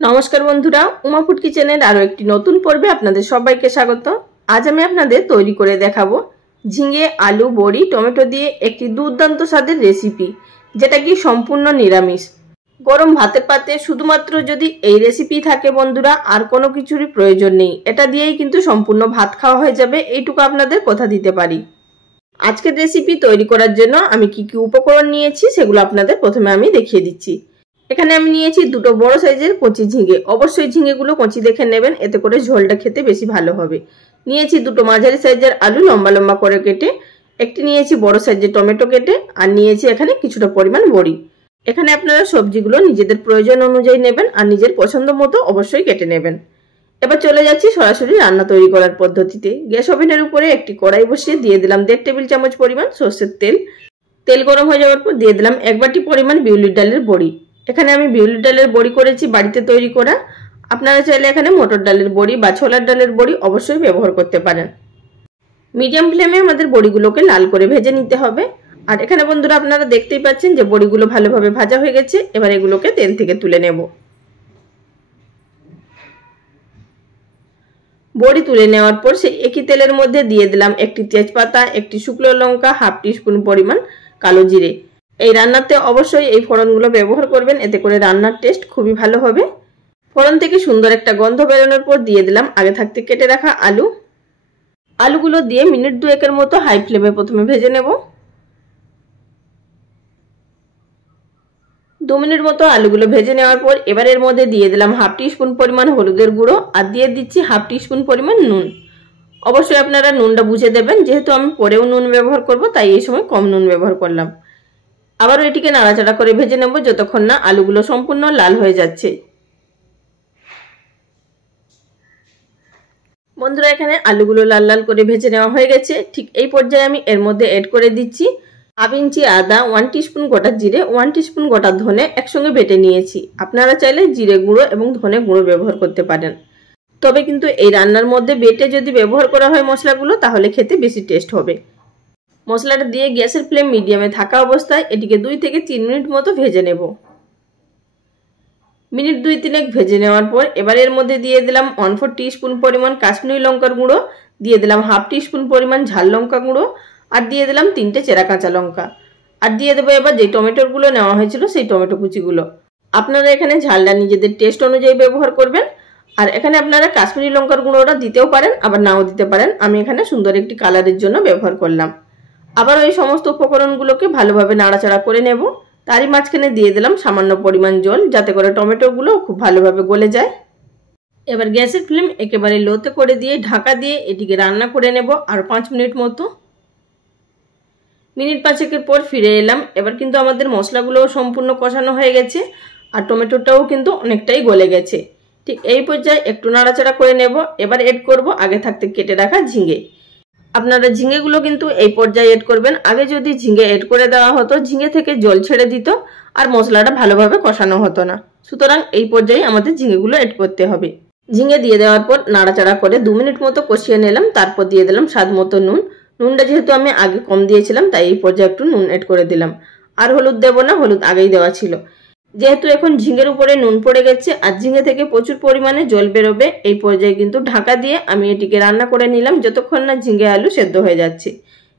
নমস্কার বন্ধুরা, উমা ফুড কিচেনের আরো একটি নতুন পর্বে আপনাদের সবাইকে স্বাগত। আজ আমি আপনাদের তৈরি করে দেখাবো ঝিঙে, আলু, বড়ি, টমেটো দিয়ে একটি দুর্দান্ত স্বাদের রেসিপি, যেটা কি সম্পূর্ণ নিরামিষ। গরম ভাতের পাতে শুধুমাত্র যদি এই রেসিপি থাকে বন্ধুরা, আর কোনো কিছুরই প্রয়োজন নেই। এটা দিয়েই কিন্তু সম্পূর্ণ ভাত খাওয়া হয়ে যাবে, এইটুকু আপনাদের কথা দিতে পারি। আজকের রেসিপি তৈরি করার জন্য আমি কি কি উপকরণ নিয়েছি সেগুলো আপনাদের প্রথমে আমি দেখিয়ে দিচ্ছি। এখানে আমি নিয়েছি দুটো বড় সাইজের কচি ঝিঙে। অবশ্যই ঝিঙেগুলো কচি দেখে নেবেন, এতে করে ঝোলটা খেতে বেশি ভালো হবে। নিয়েছি দুটো মাঝারি সাইজের আলু লম্বা লম্বা করে কেটে, একটি নিয়েছি বড় সাইজের টমেটো কেটে, আর নিয়েছি এখানে কিছুটা পরিমাণ বড়ি। এখানে আপনারা সবজিগুলো নিজেদের প্রয়োজন অনুযায়ী নেবেন, আর নিজের পছন্দ মতো অবশ্যই কেটে নেবেন। এবার চলে যাচ্ছি সরাসরি রান্না তৈরি করার পদ্ধতিতে। গ্যাস ওভেনের উপরে একটি কড়াই বসিয়ে দিয়ে দিলাম 1.5 টেবিল চামচ পরিমাণ সর্ষের তেল। তেল গরম হয়ে যাওয়ার পর দিয়ে দিলাম 1 বাটি পরিমাণ বিউলির ডালের বড়ি। এখানে আমি বিউলির ডালের বড়ি করেছি বাড়িতে তৈরি করা। আপনারা চাইলে এখানে মটর ডালের বড়ি বা ছোলার ডালের বড়ি অবশ্যই ব্যবহার করতে পারেন। মিডিয়াম ফ্লেমে আমাদের বড়িগুলোকে লাল করে ভেজে নিতে হবে। আর এখানে বন্ধুরা আপনারা দেখতেই পাচ্ছেন যে বড়িগুলো ভালোভাবে ভাজা হয়ে গেছে। এবার এগুলোকে তেল থেকে তুলে নেব। বড়ি তুলে নেওয়ার পর সেই একই তেলের মধ্যে দিয়ে দিলাম একটি তেজপাতা, একটি শুকনো লঙ্কা, 1/2 টিস্পুন পরিমাণ কালো জিরে। এই রান্নাতে অবশ্যই এই ফোড়নগুলো ব্যবহার করবেন, এতে করে রান্নার টেস্ট খুবই ভালো হবে। ফোড়ন থেকে সুন্দর একটা গন্ধ বেরোনোর পর দিয়ে দিলাম আগে থাকতে কেটে রাখা আলু। আলুগুলো দিয়ে মিনিট 2-এর মতো হাই ফ্লেমে প্রথমে ভেজে নেব। 2 মিনিট মতো আলুগুলো ভেজে নেওয়ার পর এবার এর মধ্যে দিয়ে দিলাম 1/2 টিস্পুন পরিমাণ হলুদের গুঁড়ো, আর দিয়ে দিচ্ছি 1/2 টিস্পুন পরিমাণ নুন। অবশ্যই আপনারা নুনটা বুঝে দেবেন, যেহেতু আমি পরেও নুন ব্যবহার করব তাই এই সময় কম নুন ব্যবহার করলাম। আবারও এটিকে নাড়াচাড়া করে ভেজে নেব যতক্ষণ না আলুগুলো সম্পূর্ণ লাল হয়ে যাচ্ছে। বন্ধুরা এখানে আলুগুলো লাল লাল করে ভেজে নেওয়া হয়ে গেছে। ঠিক এই পর্যায়ে আমি এর মধ্যে অ্যাড করে দিচ্ছি 1/2 ইঞ্চি আদা, 1 টিস্পুন গোটা জিরে, 1 টিস্পুন গোটা ধনে একসঙ্গে বেটে নিয়েছি। আপনারা চাইলে জিরে গুঁড়ো এবং ধনে গুঁড়ো ব্যবহার করতে পারেন, তবে কিন্তু এই রান্নার মধ্যে বেটে যদি ব্যবহার করা হয় মশলাগুলো, তাহলে খেতে বেশি টেস্ট হবে। মশলাটা দিয়ে গ্যাসের ফ্লেম মিডিয়ামে থাকা অবস্থায় এটিকে 2 থেকে 3 মিনিট মতো ভেজে নেব। মিনিট 2-3 ভেজে নেওয়ার পর এবার এর মধ্যে দিয়ে দিলাম 1/4 টিস্পুন পরিমাণ কাশ্মীরি লঙ্কার গুঁড়ো, দিয়ে দিলাম 1/2 টিস্পুন পরিমাণ ঝাল লঙ্কা গুঁড়ো, আর দিয়ে দিলাম 3টে চেরা কাঁচা লঙ্কা, আর দিয়ে দেবো এবার যে টমেটোগুলো নেওয়া হয়েছিল সেই টমেটো কুচিগুলো। আপনারা এখানে ঝালটা নিজেদের টেস্ট অনুযায়ী ব্যবহার করবেন। আর এখানে আপনারা কাশ্মীরি লঙ্কার গুঁড়োটা দিতেও পারেন, আবার নাও দিতে পারেন। আমি এখানে সুন্দর একটি কালারের জন্য ব্যবহার করলাম। আবার ওই সমস্ত উপকরণগুলোকে ভালোভাবে নাড়াচাড়া করে নেব। তারই মাঝখানে দিয়ে দিলাম সামান্য পরিমাণ জল, যাতে করে টমেটোগুলো খুব ভালোভাবে গলে যায়। এবার গ্যাসের ফ্লেম একেবারে লোতে করে দিয়ে ঢাকা দিয়ে এটিকে রান্না করে নেব আর 5 মিনিট মতো। মিনিট 5-এর পর ফিরে এলাম। এবার কিন্তু আমাদের মশলাগুলোও সম্পূর্ণ কষানো হয়ে গেছে, আর টমেটোটাও কিন্তু অনেকটাই গলে গেছে। ঠিক এই পর্যায়ে একটু নাড়াচাড়া করে নেব। এবার এড করব আগে থাকতে কেটে রাখা ঝিঙে। আপনারা ঝিঙেগুলো কিন্তু এই পর্যায়ে এড করবেন। আগে যদি ঝিঙে এড করে দেওয়া হতো, ঝিঙে থেকে জল ছেড়ে দিত আর মশলাটা ভালোভাবে কষানো হতো না। সুতরাং এই পর্যায়ে আমাদের ঝিঙেগুলো এড করতে হবে। ঝিঙে দিয়ে দেওয়ার পর নাড়াচাড়া করে 2 মিনিট মতো কষিয়ে নিলাম। তারপর দিয়ে দিলাম স্বাদ মতো নুন। নুনটা যেহেতু আমি আগে কম দিয়েছিলাম, তাই এই পর্যায়ে একটু নুন এড করে দিলাম। আর হলুদ দেব না, হলুদ আগেই দেওয়া ছিল। যেহেতু এখন ঝিঙের উপরে নুন পড়ে গেছে আর ঝিঙে থেকে প্রচুর পরিমাণে জল বেরোবে, এই পর্যায়ে কিন্তু ঢাকা দিয়ে আমি এটিকে রান্না করে নিলাম যতক্ষণ না ঝিঙে আলু সেদ্ধ হয়ে যাচ্ছে।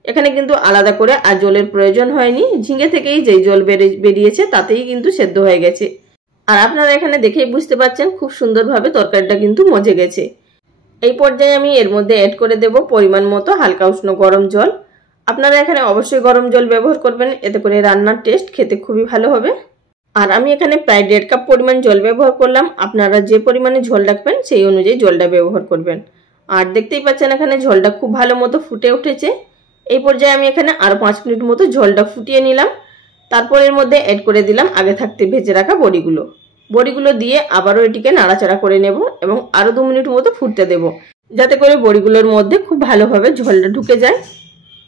এখানে কিন্তু আলাদা করে আর জলের প্রয়োজন হয়নি। ঝিঙে থেকেই যেই জল বেরিয়েছে তাতেই কিন্তু সেদ্ধ হয়ে গেছে। আর আপনারা এখানে দেখেই বুঝতে পারছেন খুব সুন্দরভাবে তরকারিটা কিন্তু মজে গেছে। এই পর্যায়ে আমি এর মধ্যে অ্যাড করে দেব পরিমাণ মতো হালকা উষ্ণ গরম জল। আপনারা এখানে অবশ্যই গরম জল ব্যবহার করবেন, এতে করে রান্নার টেস্ট খেতে খুবই ভালো হবে। আর আমি এখানে প্রায় 1.5 কাপ পরিমাণ জল ব্যবহার করলাম। আপনারা যে পরিমাণে ঝোল রাখবেন সেই অনুযায়ী জলটা ব্যবহার করবেন। আর দেখতেই পাচ্ছেন এখানে ঝোলটা খুব ভালো মতো ফুটে উঠেছে। এই পর্যায়ে আমি এখানে আরও 5 মিনিট মতো ঝোলটা ফুটিয়ে নিলাম। তারপর এর মধ্যে অ্যাড করে দিলাম আগে থাকতে ভেজে রাখা বড়িগুলো দিয়ে আবারও এটিকে নাড়াচাড়া করে নেব এবং আরও 2 মিনিট মতো ফুটতে দেব, যাতে করে বড়িগুলোর মধ্যে খুব ভালোভাবে ঝোলটা ঢুকে যায়।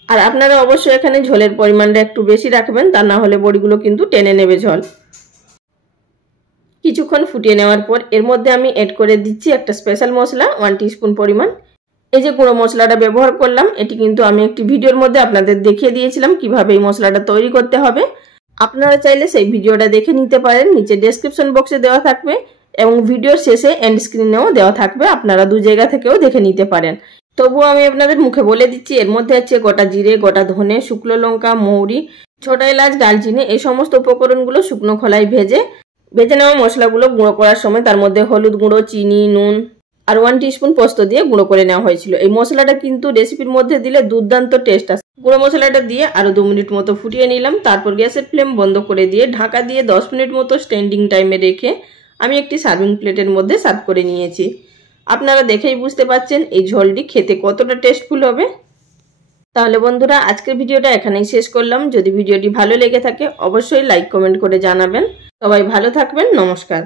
আর আপনারা অবশ্যই এখানে ঝোলের পরিমাণটা একটু বেশি রাখবেন, তা না হলে বড়িগুলো কিন্তু টেনে নেবে ঝোল। কিছুক্ষণ ফুটিয়ে নেওয়ার পর এর মধ্যে আমি অ্যাড করে দিচ্ছি একটা স্পেশাল মশলা 1 টিস্পুন পরিমাণ। এই যে গুঁড়ো মশলাটা ব্যবহার করলাম, এটি কিন্তু আমি একটি ভিডিওর মধ্যে আপনাদের দেখিয়ে দিয়েছিলাম কিভাবে এই মশলাটা তৈরি করতে হবে। আপনারা চাইলে সেই ভিডিওটা দেখে নিতে পারেন, নিচে ডেসক্রিপশন বক্সে দেওয়া থাকবে। এবং ভিডিওর শেষে এন্ড স্ক্রিনেও দেওয়া থাকবে, আপনারা দু জায়গা থেকেও দেখে নিতে পারেন। তবুও আমি আপনাদের মুখে বলে দিচ্ছি, এর মধ্যে আছে গোটা জিরে, গোটা ধনে, শুকনো লঙ্কা, মৌরি, ছোট এলাচ, দালচিনি, এই সমস্ত উপকরণগুলো শুকনো খোলায় ভেজে নেওয়া মশলাগুলো গুঁড়ো করার সময় তার মধ্যে হলুদ গুঁড়ো, চিনি, নুন আর 1 টিস্পুন পোস্ত দিয়ে গুঁড়ো করে নেওয়া হয়েছিল। এই মশলাটা কিন্তু রেসিপির মধ্যে দিলে দুর্দান্ত টেস্ট আসে। গুঁড়ো মশলাটা দিয়ে আরো 2 মিনিট মতো ফুটিয়ে নিলাম। তারপর গ্যাসের ফ্লেম বন্ধ করে দিয়ে ঢাকা দিয়ে 10 মিনিট মতো স্ট্যান্ডিং টাইমে রেখে আমি একটি সার্ভিং প্লেটের মধ্যে সার্ভ করে নিয়েছি। আপনারা দেখেই বুঝতে পারছেন এই ঝোলটি খেতে কতটা টেস্টফুল হবে। তাহলে বন্ধুরা, আজকের ভিডিওটা এখানেই শেষ করলাম। যদি ভিডিওটি ভালো লেগে থাকে অবশ্যই লাইক কমেন্ট করে জানাবেন। সবাই ভালো থাকবেন। নমস্কার।